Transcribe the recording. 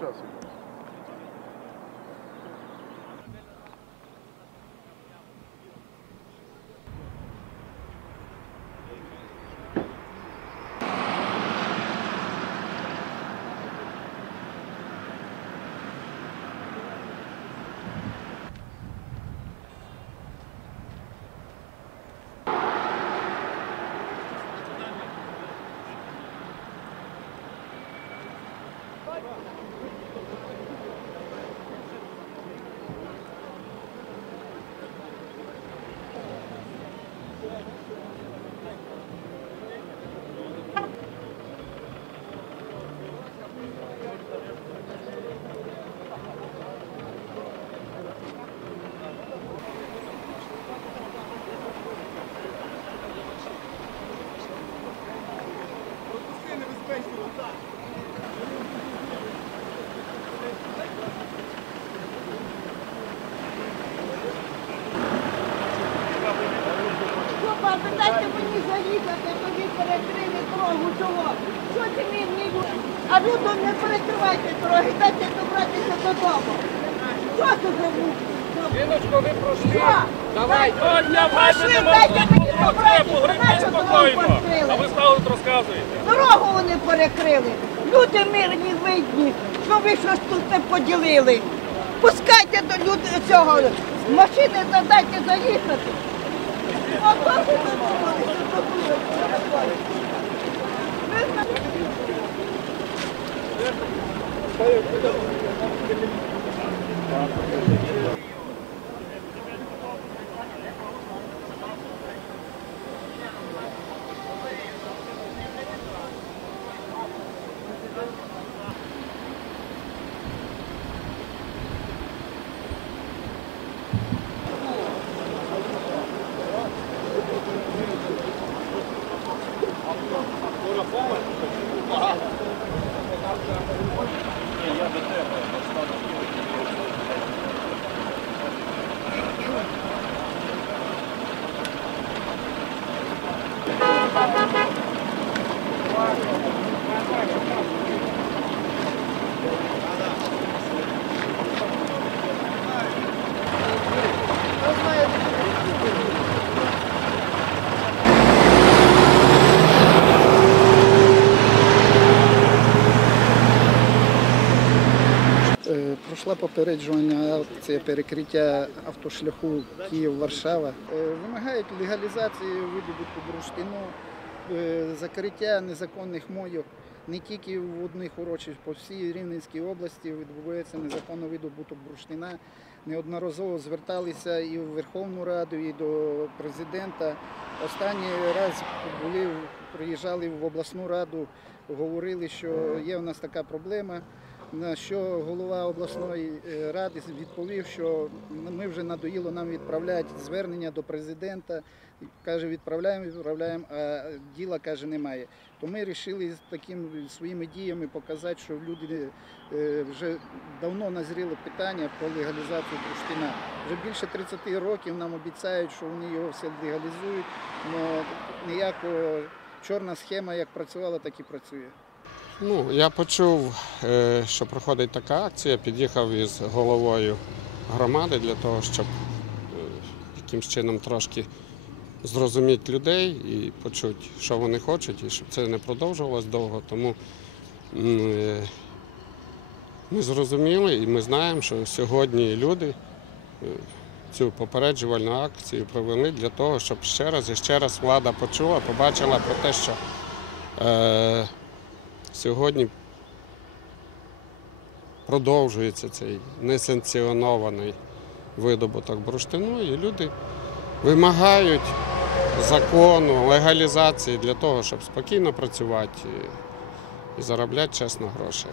часу. Дайте мені заїхати, тобі перекрили дорогу чого? Що ти мені мені? А людям не перекривайте дороги, дайте добратися додому. Що це за? Жіночко, ви пройшли. Що? Давай, Дайте- Одня, Пошли, бачите, дайте мені Треба добратися, погребти нашу дорогу спокійно. А ви стали тут розказуєте. Дорогу вони перекрили. Люди мирні видні, що ви щось тут не поділили. Пускайте до люди цього машини, задайте заїхати. Ото ви Пройшла попереджувальна акція перекриття автошляху Київ-Варшава. Е, Вимагають легалізації видобутку бурштину, е, закриття незаконних мойок. Не тільки в одних урочищ, по всій Рівненській області відбувається незаконно видобуток бурштина. Неодноразово зверталися і в Верховну Раду, і до президента. Останній раз були, приїжджали в обласну раду, говорили, що є у нас така проблема. На що голова обласної е, ради відповів, що ми вже надоїло нам відправляти звернення до президента. Каже, відправляємо, відправляємо, а діла каже, немає. То ми вирішили такими своїми діями показати, що люди е, вже давно назріло питання про легалізацію бурштина. Вже більше 30 років нам обіцяють, що вони його все легалізують, але ніякого чорна схема як працювала, так і працює. Ну, я почув, е, що проходить така акція, під'їхав із головою громади для того, щоб е, якимсь чином трошки зрозуміти людей і почути, що вони хочуть, і щоб це не продовжувалось довго. Тому е, ми зрозуміли і ми знаємо, що сьогодні люди цю попереджувальну акцію провели для того, щоб ще раз і ще раз влада почула, побачила про те, що. Сьогодні продовжується цей несанкціонований видобуток бурштину, і люди вимагають закону, легалізації для того, щоб спокійно працювати і заробляти чесно гроші.